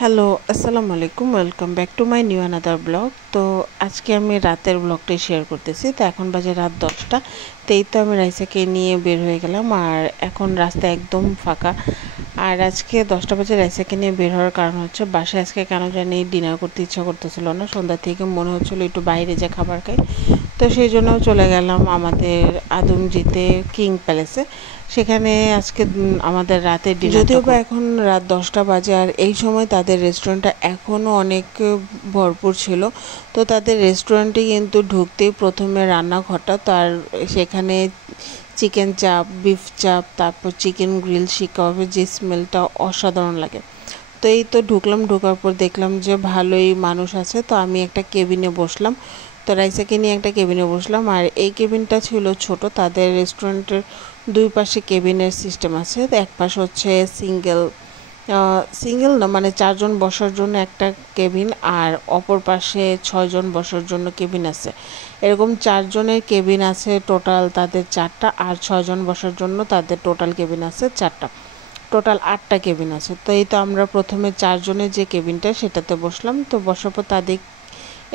Hello, আসসালামু আলাইকুম। Welcome back to my new another blog. তো আজকে আমি রাতের ব্লগটাই শেয়ার করতেছি। তো এখন বাজে রাত 10টা। তো এই তো আমি রাইসাকে নিয়ে বের হয়ে গেলাম, আর এখন রাস্তা একদম ফাঁকা। আর আজকে 10টা বাজে রাইসাকে নিয়ে বের হওয়ার কারণ হচ্ছে বাসায় আজকে কেন জানি ডিনার করতে ইচ্ছা করতেছিল না। সন্ধ্যা থেকে মনে হচ্ছিলো একটু বাইরে যে খাবার খাই। তো সেই জন্য চলে গেলাম আমাদের আদমজিতে কিং প্যালেসে। সেখানে আজকে আমাদের রাতে ডিনার, যদিও বা এখন রাত 10টা বাজে, আর এই সময় তাদের রেস্টুরেন্টটা এখনও অনেক ভরপুর ছিল। তো তাদের রেস্টুরেন্টে কিন্তু ঢুকতেই প্রথমে রান্নাঘরটা, তার সেখানে চিকেন চাপ, বিফ চাপ, তারপর চিকেন গ্রিল, শিকাবের যে স্মেলটা অসাধারণ লাগে। তো এই তো ঢুকলাম, ঢোকার পর দেখলাম যে ভালোই মানুষ আছে। তো আমি একটা কেবিনে বসলাম। তো রাইসাকে নিয়ে একটা কেবিনে বসলাম, আর এই কেবিনটা ছিল ছোট। তাদের রেস্টুরেন্টের দুই পাশে কেবিনের সিস্টেম আছে। এক পাশ হচ্ছে সিঙ্গেল না, মানে 4জন বসার জন্য একটা কেবিন, আর অপর পাশে 6জন বসার জন্য কেবিন আছে। এরকম 4জনের কেবিন আছে টোটাল তাদের 4টা, আর 6জন বসার জন্য তাদের টোটাল কেবিন আছে 4টা। টোটাল 8টা কেবিন আছে। তো এই তো আমরা প্রথমে 4জনের যে কেবিনটা সেটাতে বসলাম। তো বসার পর তাদের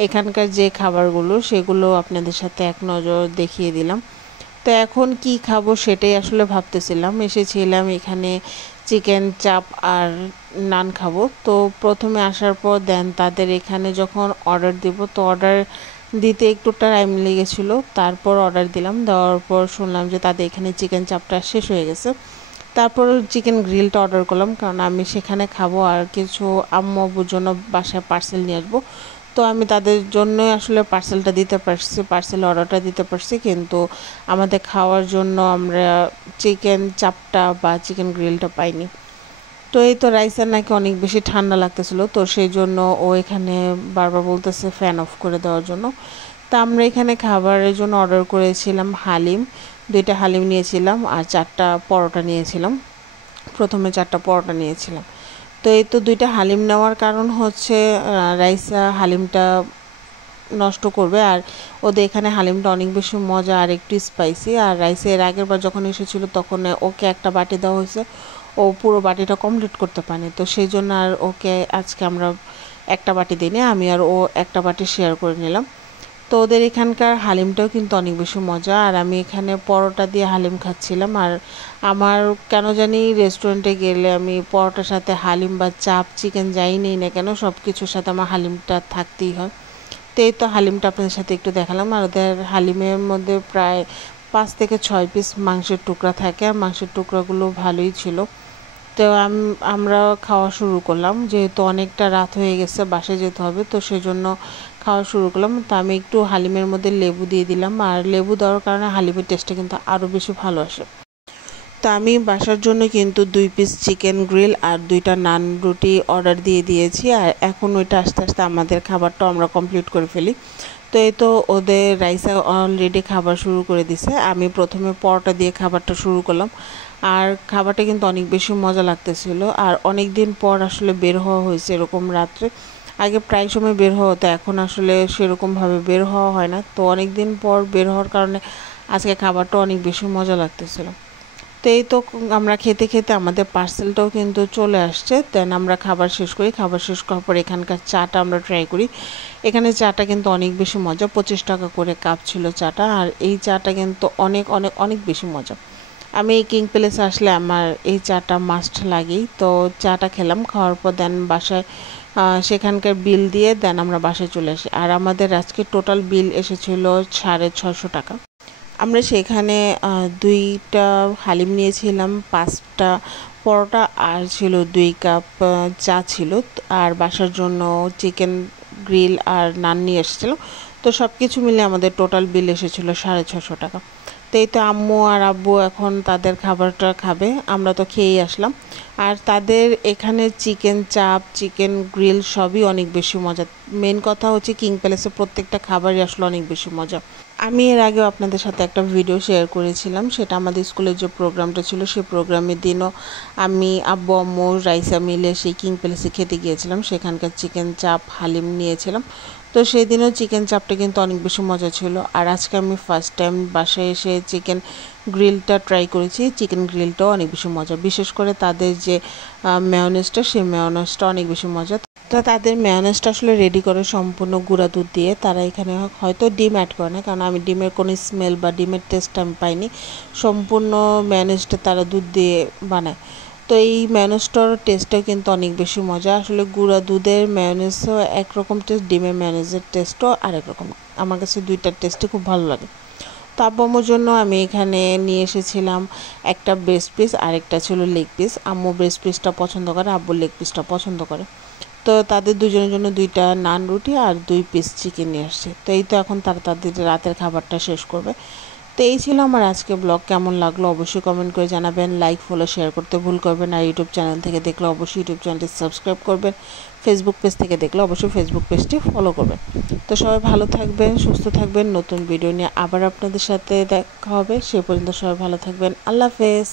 এখানকার যে খাবারগুলো সেগুলো আপনাদের সাথে এক নজর দেখিয়ে দিলাম। তো এখন কি খাবো সেটাই আসলে ভাবতেছিলাম। এসেছিলাম এখানে চিকেন চাপ আর নান খাবো। তো প্রথমে আসার পর দেন তাদের এখানে যখন অর্ডার দিব, তো অর্ডার দিতে একটু টাইম লেগেছিলো। তারপর অর্ডার দিলাম, দেওয়ার পর শুনলাম যে তাদের এখানে চিকেন চাপটা শেষ হয়ে গেছে। তারপর চিকেন গ্রিলটা অর্ডার করলাম, কারণ আমি সেখানে খাবো আর কিছু আম্মু আব্বুর জন্য বাসায় পার্সেল নিয়ে আসবো। তো আমি তাদের জন্যই আসলে পার্সেলটা দিতে পারছি, পার্সেল অর্ডারটা দিতে পারছি, কিন্তু আমাদের খাওয়ার জন্য আমরা চিকেন চাপটা বা চিকেন গ্রিলটা পাইনি। তো এই তো রাইসার নাকি অনেক বেশি ঠান্ডা লাগতেছিলো, তো সেই জন্য ও এখানে বারবার বলতেছে ফ্যান অফ করে দেওয়ার জন্য। তা আমরা এখানে খাবারের জন্য অর্ডার করেছিলাম হালিম, 2টা হালিম নিয়েছিলাম, আর 4টা পরোটা নিয়েছিলাম। প্রথমে 4টা পরোটা নিয়েছিলাম। তো এই তো 2টা হালিম নেওয়ার কারণ হচ্ছে রাইসা হালিমটা নষ্ট করবে, আর ওদের এখানে হালিমটা অনেক বেশি মজা আর একটু স্পাইসি। আর রাইসে এর আগের বার যখন এসেছিলো তখন ওকে একটা বাটি দেওয়া হয়েছে, ও পুরো বাটিটা কমপ্লিট করতে পারেনি। তো সেই জন্য আর ওকে আজকে আমরা একটা বাটি দিইনি, আমি আর ও একটা বাটি শেয়ার করে নিলাম। তো ওদের এখানকার হালিমটাও কিন্তু অনেক বেশি মজা। আর আমি এখানে পরোটা দিয়ে হালিম খাচ্ছিলাম, আর আমার কেন জানি রেস্টুরেন্টে গেলে আমি পরোটার সাথে হালিম বা চাপ চিকেন যাই নেই না কেন, সব কিছুর সাথে আমার হালিমটা থাকতেই হয়। তো এই তো হালিমটা আপনাদের সাথে একটু দেখালাম। আর ওদের হালিমের মধ্যে প্রায় 5 থেকে 6 পিস মাংসের টুকরা থাকে, আর মাংসের টুকরাগুলো ভালোই ছিল। তো আমরা খাওয়া শুরু করলাম, যেহেতু অনেকটা রাত হয়ে গেছে, বাসায় যেতে হবে, তো সেই জন্য খাওয়া শুরু করলাম। তো আমি একটু হালিমের মধ্যে লেবু দিয়ে দিলাম, আর লেবু দেওয়ার কারণে হালিমের টেস্টটা কিন্তু আরও বেশি ভালো আসে। তো আমি বাসার জন্য কিন্তু 2 পিস চিকেন গ্রিল আর 2টা নান রুটি অর্ডার দিয়ে দিয়েছি, আর এখন ওইটা আস্তে আস্তে আমাদের খাবারটাও আমরা কমপ্লিট করে ফেলি। তো এই তো ওদের রাইসা অলরেডি খাবার শুরু করে দিছে। আমি প্রথমে পরোটা দিয়ে খাবারটা শুরু করলাম, আর খাবারটা কিন্তু অনেক বেশি মজা লাগতেছিল। আর অনেক দিন পর আসলে বের হওয়া হয়েছে এরকম রাত্রে। আগে প্রায় সময় বের হওয়া হতো, এখন আসলে সেরকমভাবে বের হওয়া হয় না। তো অনেক দিন পর বের হওয়ার কারণে আজকে খাবারটা অনেক বেশি মজা লাগতেছিল। তো এই তো আমরা খেতে খেতে আমাদের পার্সেলটাও কিন্তু চলে আসছে। দেন আমরা খাবার শেষ করি, খাবার শেষ করার পর এখানকার চাটা আমরা ট্রাই করি। এখানে চাটা কিন্তু অনেক বেশি মজা, 25 টাকা করে কাপ ছিল চাটা, আর এই চাটা কিন্তু অনেক অনেক অনেক বেশি মজা। আমি এই কিং প্যালেসে আসলে আমার এই চাটা মাস্ট লাগেই। তো চাটা খেলাম, খাওয়ার পর দেন বাসায় সেখানকার বিল দিয়ে দেন আমরা বাসায় চলে আসি। আর আমাদের আজকে টোটাল বিল এসেছিল 650 টাকা। আমরা সেখানে 2টা হালিম নিয়েছিলাম, 5টা পরোটা, আর ছিল 2 কাপ চা ছিল। আর বাসার জন্য চিকেন গ্রিল আর নান নিয়ে এসেছিলো। তো সব কিছু মিলে আমাদের টোটাল বিল এসেছিলো 650 টাকা। তো এই তো আম্মু আর আব্বু এখন তাদের খাবারটা খাবে, আমরা তো খেয়েই আসলাম। আর তাদের এখানে চিকেন চাপ, চিকেন গ্রিল সবই অনেক বেশি মজা। মেন কথা হচ্ছে কিং প্যালেসে প্রত্যেকটা খাবারই আসলে অনেক বেশি মজা। আমি এর আগেও আপনাদের সাথে একটা ভিডিও শেয়ার করেছিলাম, সেটা আমাদের স্কুলের যে প্রোগ্রামটা ছিল সেই প্রোগ্রামের দিনও আমি আব্বু আম্মু রাইসা মিলে সেই কিং প্যালেসে খেতে গিয়েছিলাম। সেখানকার চিকেন চাপ হালিম নিয়েছিলাম। তো সেই দিনও চিকেন চাপটা কিন্তু অনেক বেশি মজা ছিল। আর আজকে আমি ফার্স্ট টাইম বাসায় এসে চিকেন গ্রিলটা ট্রাই করেছি। চিকেন গ্রিলটাও অনেক বেশি মজা, বিশেষ করে তাদের যে মেয়োনেজটা, সেই মেয়োনেজটা অনেক বেশি মজা। তো তাদের মেয়োনেজটা আসলে রেডি করে সম্পূর্ণ গুঁড়া দুধ দিয়ে। তারা এখানে হয়তো ডিম অ্যাড করে না, কারণ আমি ডিমের কোনো স্মেল বা ডিমের টেস্ট আমি পাইনি। সম্পূর্ণ মেয়োনেজটা তারা দুধ দিয়ে বানায়। তো এই মেয়োনেজটার টেস্টটাও কিন্তু অনেক বেশি মজা। আসলে গুঁড়া দুধের মেয়োনেজও একরকম টেস্ট, ডিমের মেয়োনেজের টেস্টও আরেক রকম। আমার কাছে দুইটার টেস্টই খুব ভালো লাগে। তো আব্বু আম্মুর জন্য আমি এখানে নিয়ে এসেছিলাম একটা ব্রেস্ট পিস, আরেকটা ছিল লেগ পিস। আম্মু ব্রেস্ট পিসটা পছন্দ করে, আব্বু লেগ পিসটা পছন্দ করে। তো তাদের দুজনের জন্য 2টা নান রুটি আর 2 পিস চিকেন নিয়ে আসছে। তো এই তো এখন তারা তাদের রাতের খাবারটা শেষ করবে। তো এই ছিল আমার আজকে ব্লগ। কেমন লাগলো অবশ্যই কমেন্ট করে জানাবেন। লাইক ফলো শেয়ার করতে ভুল করবেন। আর ইউটিউব চ্যানেল থেকে দেখলে অবশ্যই ইউটিউব চ্যানেলটি সাবস্ক্রাইব করবেন। ফেসবুক পেজ থেকে দেখলে অবশ্যই ফেসবুক পেজটি ফলো করবেন। তো সবাই ভালো থাকবেন, সুস্থ থাকবেন। নতুন ভিডিও নিয়ে আবার আপনাদের সাথে দেখা হবে। সে পর্যন্ত সবাই ভালো থাকবেন। আল্লাহ হাফেজ।